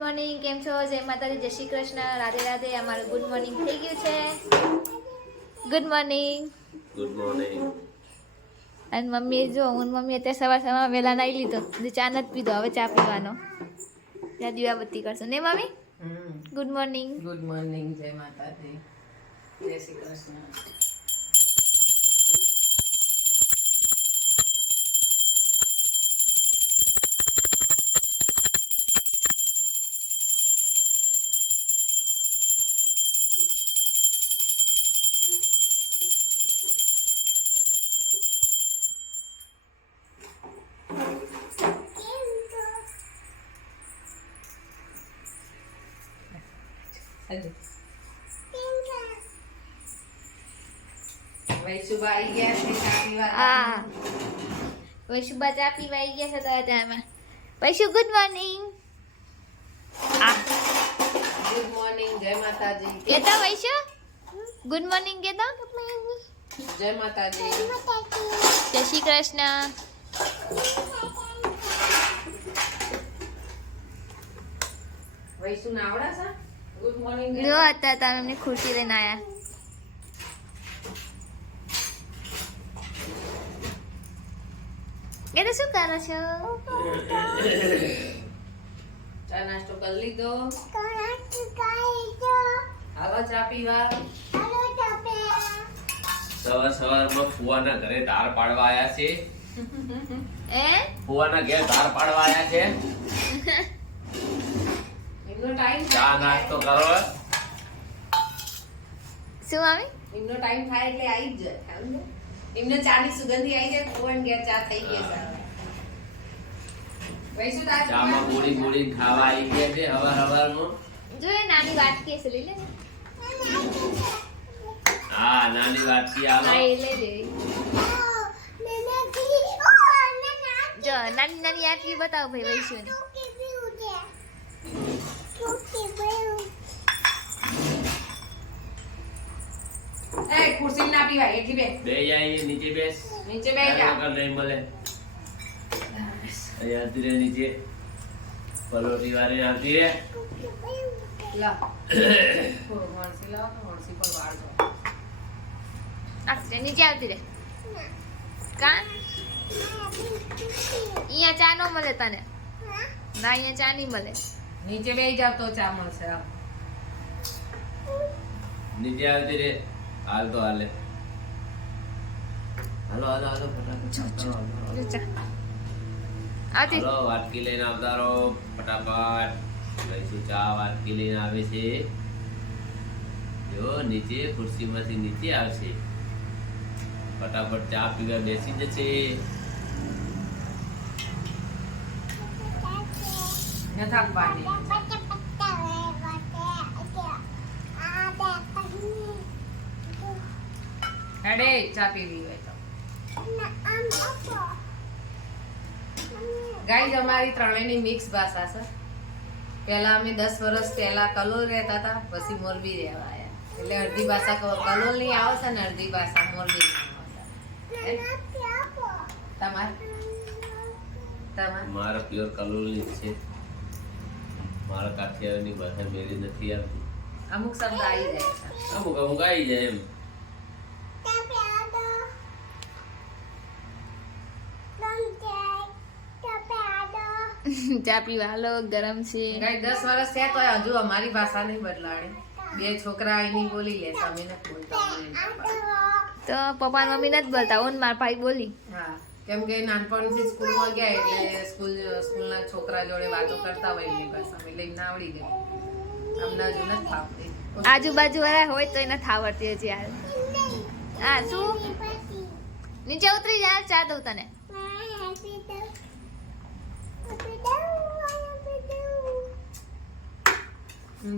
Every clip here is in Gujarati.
મોર્નિંગ, કેમ છો? જય માતાજી, જય શ્રી કૃષ્ણ, રાધે રાધે. અમારું ગુડ મોર્નિંગ થઈ ગયું છે. Good morning. Good morning. અને મમ્મી જો હું મમ્મી અત્યારે સવાર વહેલા નાઈ લીધો, ચા નથી પીધો, હવે ચા પીવાનો. ત્યાં દીવાબત્તી કરશું ને mummy. Good morning. Good morning. જય માતાજી, જય શ્રી કૃષ્ણ. વૈશુબા આવી ગયા છે ચા પીવા. હા, વૈશુબા ચા પીવા આવી ગયા છે તો ત્યાં વૈશુ ગુડ મોર્નિંગ. Good morning. જય માતાજી. કેતા વૈશુ ગુડ મોર્નિંગ કેતા. જય માતાજી. જય શ્રી કૃષ્ણ. વૈશુ ના આવડા છે. Good morning. જો અત્યારે તમે એમની ખુરશી લઈને આયા. એ તો શું કરો છો? ચા નાસ્તો કરી લીધો. હાલો ચા પીવા. સવારમાં ફુવાના ઘરે ધાર પાડવા આયા છે. એ ફુવાના ઘેર ધાર પાડવા આયા છે. એમનો ટાઈમ ચા નાસ્તો કરો. શું મમ્મી? એમનો ટાઈમ થાય એટલે આવી જ જાય. સમજો? એમને ચાની સુગંધી આવી જાય. ફોન ઘેર ચા થઈ ગઈ છે. વૈશુ તાર ચામાં ગોળી ખાવા આવી ગયા છે હવારમાં. જો એ નાની વાત કે છે લઈ લે. હા, નાની વાટકી હા, આવો. એ લે લે. જો નાની નાની આટલી બતાવો ભાઈ વૈશુ. એ ખુરશી ના પીવાય એટલી બે. બે જાય નીચે બેસ. નીચે બેસી જા. આગળ નહીં મળે. અહીંયા આવતી રહે નીચે. પલોટી વાળી આવતી રહે. લા. હોણસી લાવો તો હોણસી પર વાળજો. આ નીચે આવતી રે. કા અહીંયા ચા નો મળે તને. ના, અહીંયા ચા નહીં મળે. નીચે બેસી જાવ તો ચા મળશે. નીચે આવતી રહે. હાલ તો હાલે. હાલો ફટાફટ. જો ચા આવતી. હાલો, વાટકી લઈને આવતા રહો ફટાફટ. વૈશુ ચા વાટકી લઈને આવે છે. જો નીચે ખુરશીમાંથી નીચે આવશે. ફટાફટ ચા પીવા બેસી જશે. ન થાક પાણી. હેડે ચા પીવી હોય તો. ગાઈઝ અમારી ત્રણેયની મિક્સ ભાષા છે. પહેલા અમે 10 વર્ષ પહેલા કલોલ રહેતા હતા, પછી મોરબી રહેવા આવ્યા. એટલે અડધી ભાષા કલોલ ની આવે છે ને અડધી ભાષા મોરબી ની આવે છે. તમાર મારા પ્યોર કલોલની જ છે. મારા કાઠિયાવાડની ભાષા મેરી નથી આવતી. અમુક શબ્દ આવી જાય છે. અમુક આવી જાય એમ. ચા પીવા હાલો, ગરમ છે. ગાઈઝ 10 વર્ષ થયા તો હજુ અમારી ભાષા નહીં બદલાણી. બે છોકરા એની બોલી લે છે, અમે નથી બોલતા. તો પપ્પા મમ્મી નથી બોલતા, હું ને મારા ભાઈ બોલી. હા, કેમ કે નાનપણથી સ્કૂલમાં ગયા એટલે સ્કૂલના છોકરા જોડે વાતો કરતા હોય એમની ભાષામાં, એટલે એમને આવડી ગઈ. અમને હજુ નથી ફાવતી. આજુબાજુ વાળા હોય તો એને થાવડતી હજી યાર. હા, શું નીચે ઉતરી યાર, ચા દઉં તને.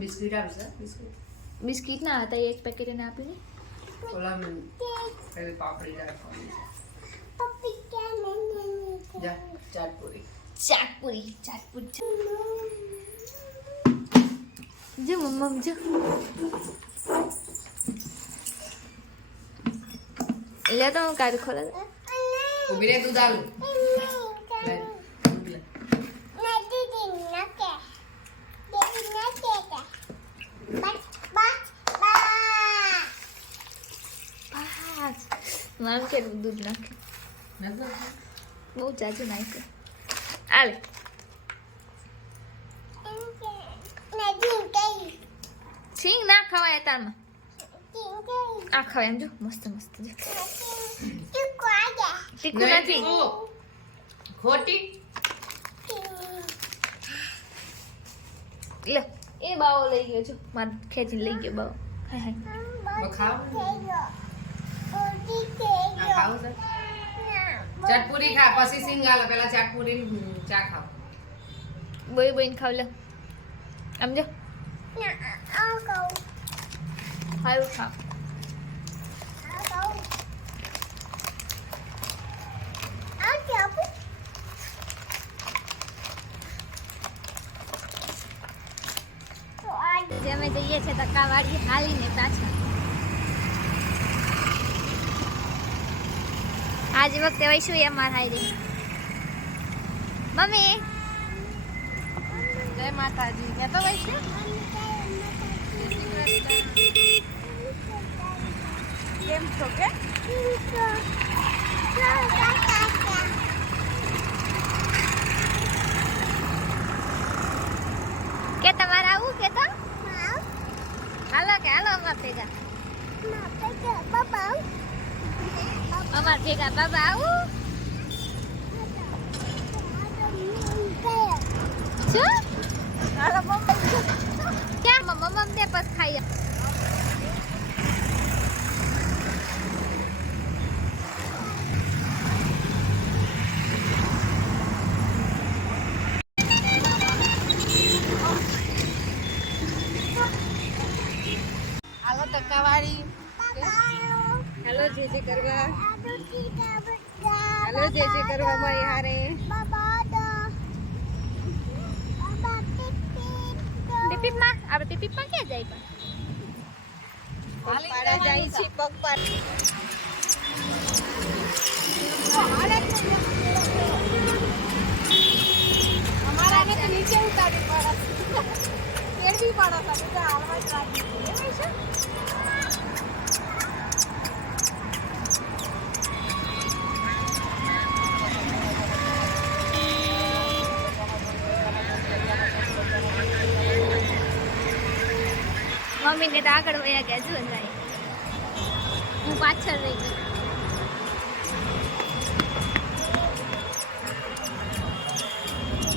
બિસ્કિટ આવશે. બિસ્કિટ બિસ્કિટ ના હતા, એક પેકેટ એને આપી. ઓલા એવી પાપડી રાખવાની જા. ચાટપુરી ચાટપુરી જો મમ્મ જો. લે તો હું કાઢું ખોલે. ઉભી રે, દૂધ આલું. લે, દૂધ લે. આમ કેટલું દૂધ નાખ્યું, બહુ જાજુ નાખ્યું. આલે છીંગ ના ખવાય તારમાં, આ ખવાય. એમ જો મસ્ત મસ્ત જો તીખું નથી. ખોટી લે એ બાવો લઈ ગયો છો, માર ખેંચીને લઈ ગયો બાવો. હાય હાય ખાવ છે ચટપુરી ખા પછી સિંગાલો પેલા ચટપુરી ચા ખાવ. બોઈ બોઈને ખાવ લે. આમ જો હારું ખાવ. જે અમે જઈએ છીએ તકાવાડી હાલીને પાછા. આજ વખતે વૈશું એ અમાર હારી. મમ્મી જય માતાજી. કે તો વૈશ્ય કેમ છો કે તમારે આવું કે તો હાલો કે હાલો અમાર ભેગા, અમાર ભેગા બાબા આવું. શું હાલો મમ્મી ક્યાં મમ્મી તે પસ ખાઈ. હાલો ટકાવાળી. હેલો જે કરવા, હાલો જે કરવા મારી હારે. પીપીમાં આપણે પીપીમાં ક્યાં જાય પણ પાડા જાય છે પગ પર. અમારા ને તો નીચે ઉતારી પડે, કેળવી પડે તો બધા હાલવા જ લાગી છે. મમ્મીને તો આગળ વયા ગયા જો જાય, હું પાછળ રહી ગઈ.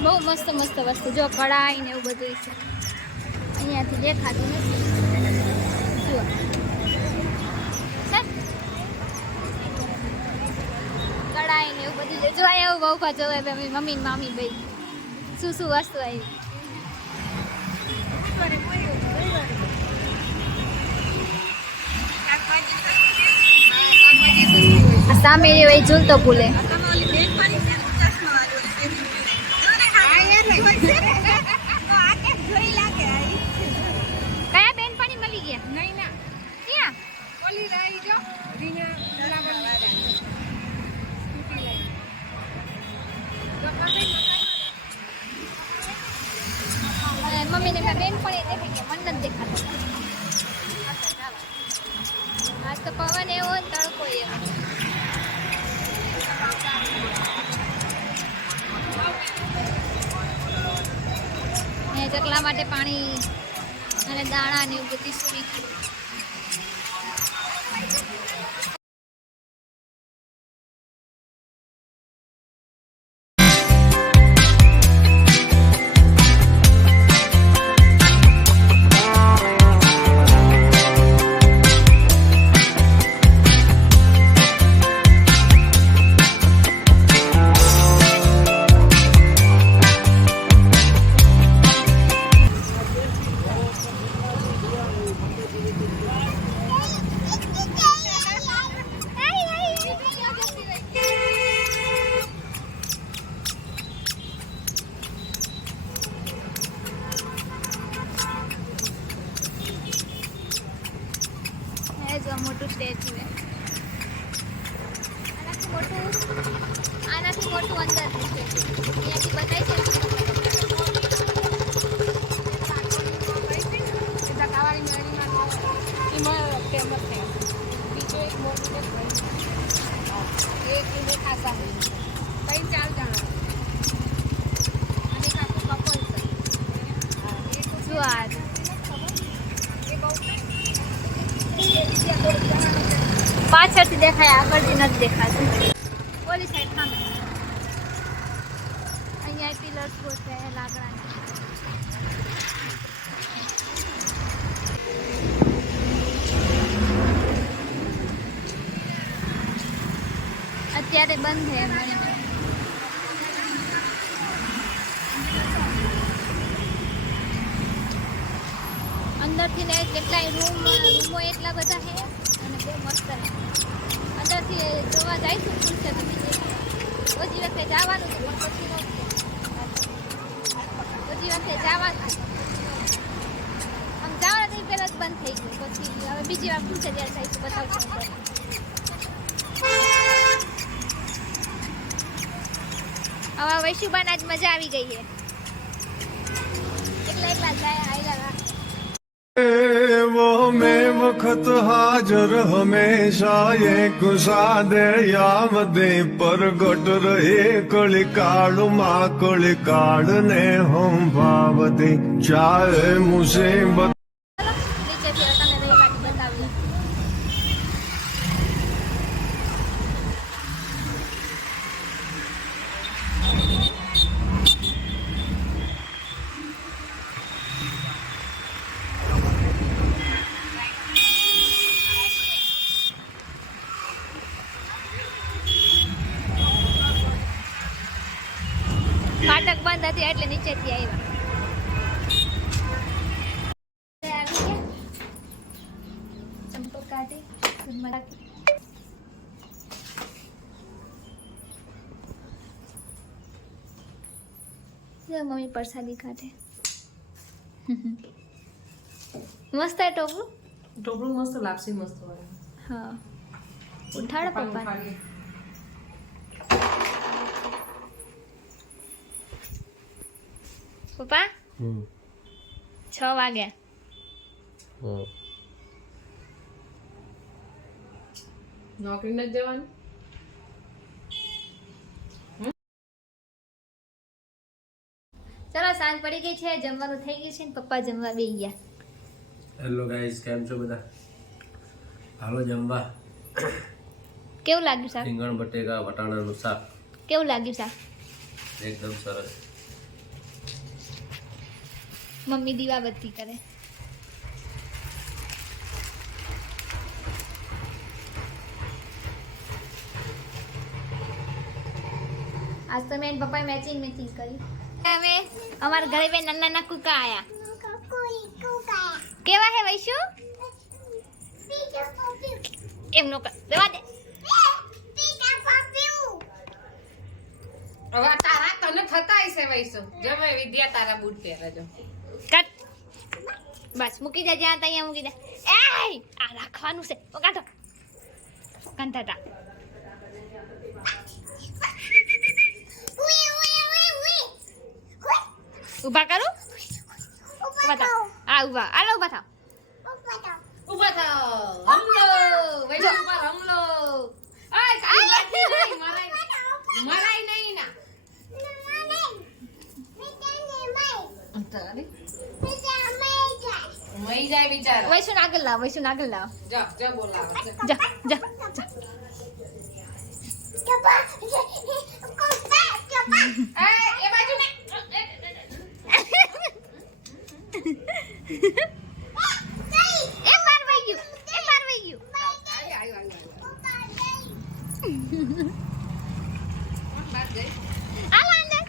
બહુ મસ્ત મસ્ત વસ્તુ જો કઢાઈ ને એવું બધું છે, અહીંયાથી દેખાતું નથી. જુઓ કઢાઈ ને એવું બધું જો એવું બહુ ખાચો મમ્મી ને મામી ભાઈ શું શું વસ્તુ આવી. સામે એ ઝૂલતો પુલે કયા બેન પાણી મળી ગયા નહીં ના ક્યાં ઓલી રહી જો રીના બરાબર મમ્મીને મેં બેન પણ એ દેખાય કે મન નથી દેખાતો. આજ તો પવન એવો ને તડકો એવો. ચકલા માટે પાણી અને દાણા ને એવું બધી સુવિધા. જો મોટું સ્ટેચ્યુ છે, આનાથી મોટું અંદર અહીંયાથી બતાવી છે. કાવાળી મેળીમાં એમાં ફેમસ છે. બીજો એક મોટું પાછળથી દેખાય, આગળથી નથી દેખાતું. ઓલી સાઈડ સામે અહીંયા પિલર્સ ગોઠવે લાકડાના. અત્યારે બંધ છે મને. અંદરથી ને કેટલાય રૂમો એટલા બધા છે અને બહુ મસ્ત છે. અંદરથી જોવા જઈશું ખુલશે તો બીજી વખતે જવાનું છે પણ પછી બીજી વખતે જવાનું આમ જવાના તો પહેલા જ બંધ થઈ ગયું. પછી હવે બીજી વાર ખુલશે ત્યારે જઈશું, બતાવશું. હવે વૈશુબાન આજ મજા આવી ગઈ છે. એકલા જાય આયલા वो में वक्त हाजर हमेशा ये गुसादे यावदे परगट रहे कलिकाल माँ कलिकाल ने हम भावदे चाहे मुसीबत નીચેથી તમે રેવાટ બતાવી. ફાટક બંધ હતી એટલે નીચેથી આવ્યા. ચંપલ કાઢી મમ્મી પરસાદી કાઢે. મસ્ત है टोपरू. ટોપરું મસ્ત લાપસી મસ્ત હોય. हाँ उठाड़ पप्पा. પપ્પા 6 વાગ્યા. નોકરી નથી જવાનું. ચલો સાંજ પડી ગઈ છે, જમવાનું થઈ ગયું છે ને પપ્પા જમવા બેસી ગયા. હેલો ગાઈસ, કેમ છો બધા? હાલો જમવા. કેવું લાગ્યું શાક? રીંગણ બટેકા વટાણાનું શાક કેવું લાગ્યું શાક? એકદમ સરસ. મમ્મી દીવાબત્તી કરે. आज तो मैं पप्पा मैचिंग કરી. અમે અમારા ઘરે બે નાના નાના કુકા આયા. કેવા હે વૈશુ? એમ નો કર, દેવા દે. હવે તારા તને થતા હશે વૈસો. જો મેં વિદ્યા તારા બૂટ પહેરજો. કટ. બસ મૂકી દે, જ્યાં ત્યાં મૂકી દે. એય આ રાખવાનું છે. ઓ કાઢો. કંટાટા. ઊભા કરું? ઊભા થાવ. આ ઊભા. આલો ઊભા થાવ. ઊભા થાવ. હમલો. વૈસો ઉપર હમલો. ઓય ખાલી મરાય નહીં ના. તારી મઈ જાય બિચારા. વૈશુ નાગલ લાવ, વૈશુ નાગલ લાવ. જા જા બોલાવો જા. જા જા જા. એ બાજુ ને. એ માર વઈ ગયું. એ માર વઈ ગયું. આયો બાર ગઈ. આલા અંદર.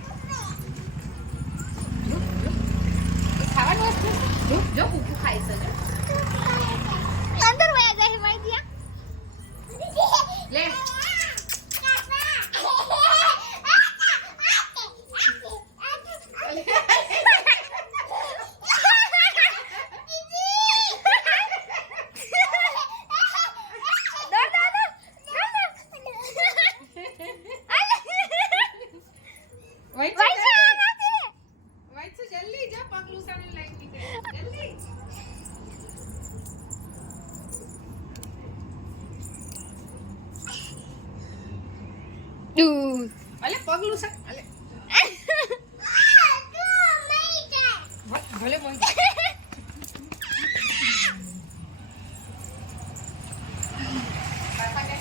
ખાવાનું વસ્તુ જો જો કુકુ ખાઈ છે. અંદર વયા જાય માઈ દિયા. લે વૈસે જલ્દી જા પગલું સામે લઈ નીકળ જલ્દી. અલે પગલું સા અલે ભલે મોઈ પાપા કે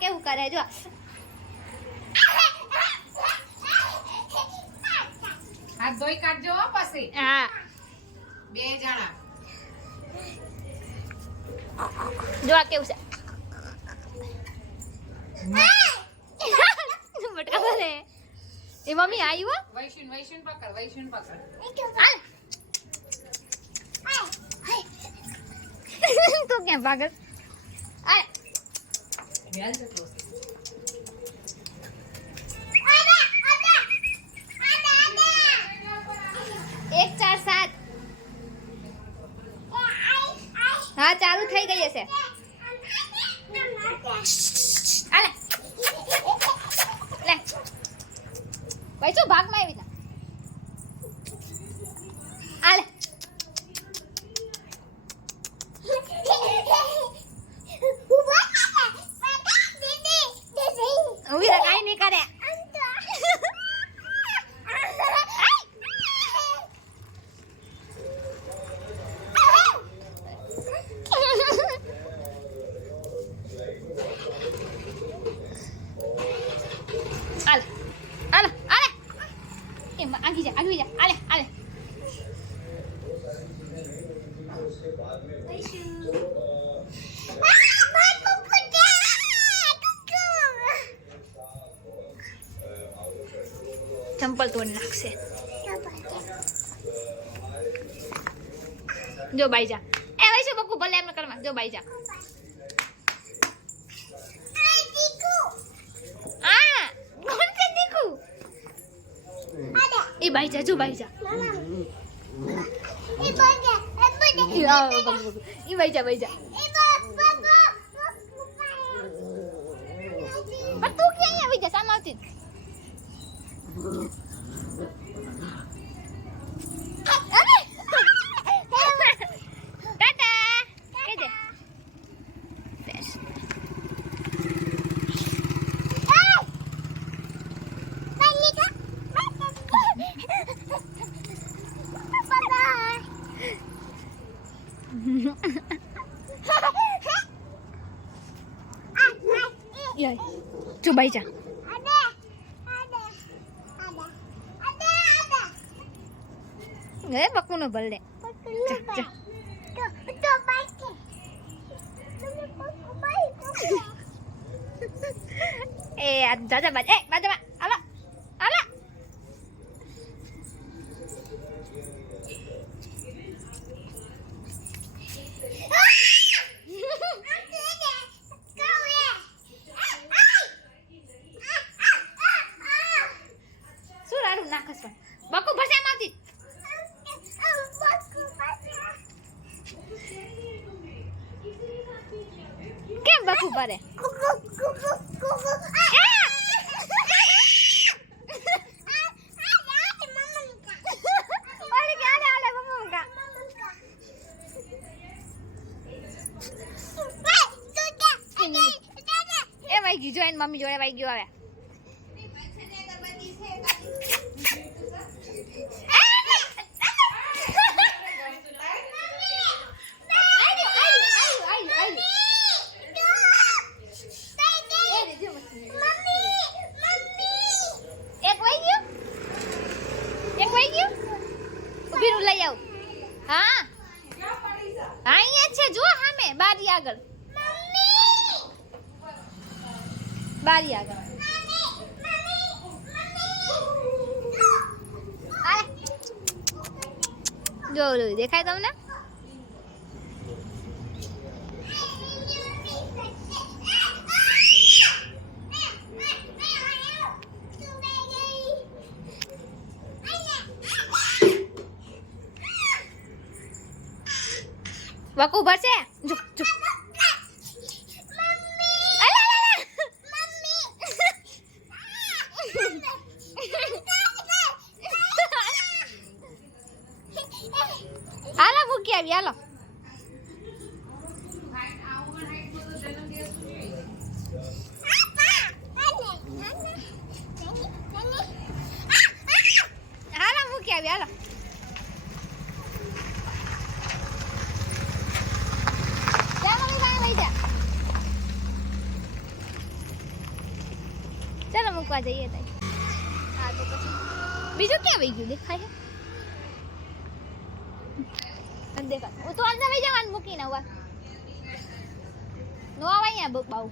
કેવું કરે જો હાથ ધોઈ કાઢજો હો પછી હા 2 જણા. જો આ કેવું છે મટકા ભરે એ મમ્મી આવ્યો વૈષ્ણુ પકડ. તું ક્યાં ભાગત આ વેલ છે ક્લોઝ. 1 4 7 હા ચાલુ થઈ ગઈ હશે આલે લે ભાઈ શું ભાગમાં આવી તા આલે ઉભી રહે કાઈ નહીં કરે આગી જા આલે આલે ચંપલ તોડી નાખશે જો બાઈ જા એ વૈસે બકુ ભલે એમ કરવા જો બાઈ જા આ કોણ છે દીકુ એ બાઈ જા જો બાઈ જા એ બાઈ જા બાઈ જા પણ તું ક્યાં આવી જા સામે આવતી જો બાઈ જા એ બકુ નો ભલ દે એ આ દાદા બાજ એ બાજવા આલો આલો શું રાડું નાખસ બકુ ભસે માંથી કેમ બકુ ભરે એ વાઈ ગયું જોઈને મમ્મી જોડે વાઈ ગયું આવે લઈ આવ હા અહીંયા છે જો સામે બારી આગળ બારી આગળ જો દેખાય તમને વકુ ભરશે જો જો હાલો મૂકી આવી હાલો હાલો મૂકી આવી હાલો મૂકવા જઈએ તાઈ. હા તો પછી બીજું ક્યાં વહી ગયું દેખાય છે દેખાય હું તો અંદર વહી જવાનું મૂકીને હવે નો આવે અહીંયા બાઉ